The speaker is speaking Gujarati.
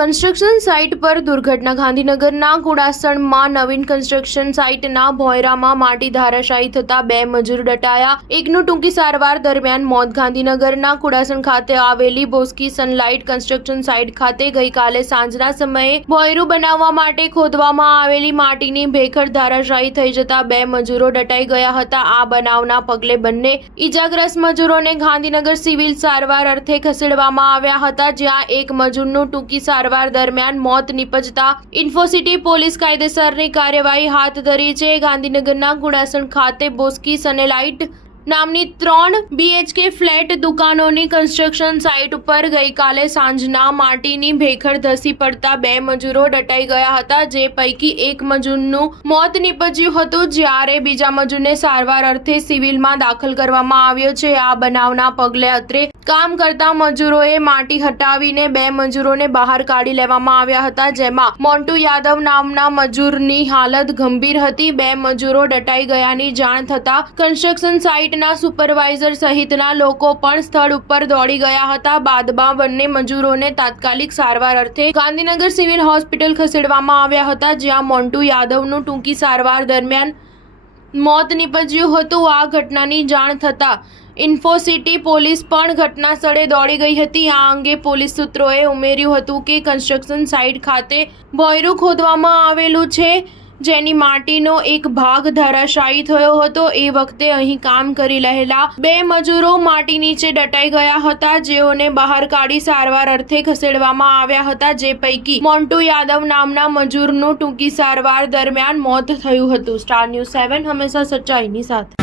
કન્સ્ટ્રક્શન સાઇટ પર દુર્ઘટના ગાંધીનગરના કુડાસણમાં નવીન કન્સ્ટ્રક્શન સાઇટના ભોયરામાં માટી ધરાશાયી થતા 2 મજૂર દટાયા. એકનું ટૂંકી સારવાર દરમિયાન મોત. ગાંધીનગરના કુડાસણ ખાતે આવેલી બોસ્કી સનલાઇટ કન્સ્ટ્રક્શન સાઇટ ખાતે ગઈકાલે સાંજના સમયે ભોયરું બનાવવા માટે ખોદવામાં આવેલી માટીની ભેખડ ધરાશાયી થઈ જતા 2 મજૂરો દટાઈ ગયા હતા. આ બનાવના પગલે બંને ઈજાગ્રસ્ત મજૂરોને ગાંધીનગર સિવિલ સારવાર અર્થે ખસેડવામાં આવ્યા હતા, જ્યાં એક મજૂરનું ટૂંકી સારવાર દરમિયાન મોત નિપજતા ઇન્ફોસિટી પોલીસ કાયદેસરની કાર્યવાહી હાથ ધરી છે. ગાંધીનગરના કુડાસણ ખાતે બોસ્કી સનલાઇટ નામની 3 BHK ફ્લેટ દુકાનોની કન્સ્ટ્રક્શન સાઇટ ઉપર ગઈકાલે સાંજના માટીની ભેખડ ધસી પડતા 2 મજૂરો દટાઈ ગયા હતા, જે પૈકી એક મજૂરનું મોત નિપજ્યું હતું, જ્યારે બીજા મજૂરને સારવાર અર્થે સિવિલમાં દાખલ કરવામાં આવ્યો છે. આ બનાવના પગલે અત્રે કામ કરતા મજૂરોએ માટી હટાવીને 2 મજૂરોને બહાર કાઢી લેવામાં આવ્યા હતા, જેમાં મોન્ટુ યાદવ નામના મજૂરની હાલત ગંભીર હતી. 2 મજૂરો દટાઈ ગયાની જાણ થતા કન્સ્ટ્રક્શન સાઇટના સુપરવાઇઝર સહિતના લોકો પણ સ્થળ ઉપર દોડી ગયા હતા. બાદમાં બંને મજૂરોને તાત્કાલિક સારવાર અર્થે ગાંધીનગર સિવિલ હોસ્પિટલ ખસેડવામાં આવ્યા હતા, જ્યાં મોન્ટુ યાદવનું ટૂંકી સારવાર દરમિયાન મોત નિપજ્યું હતું. આ ઘટનાની જાણ થતાં ઇન્ફોસિટી પોલીસ પણ ઘટના સ્થળે દોડી ગઈ હતી. આ અંગે પોલીસ સૂત્રોએ ઉમેર્યું હતું કે કન્સ્ટ્રક્શન સાઇટ ખાતે ભોયરું ખોદવામાં આવેલું છે, જેની માટીનો એક ભાગ ધરાશાયી થયો હતો. એ વખતે અહીં કામ કરી રહેલા 2 મજૂરો માટી નીચે દટાઈ ગયા હતા, જેઓને બહાર કાઢી સારવાર અર્થે ખસેડવામાં આવ્યા હતા, જે પૈકી મોન્ટુ યાદવ નામના મજૂરનું ટૂંકી સારવાર દરમિયાન મોત થયું હતું. સ્ટાર ન્યૂઝ 7 હંમેશા સચ્ચાઈની સાથે.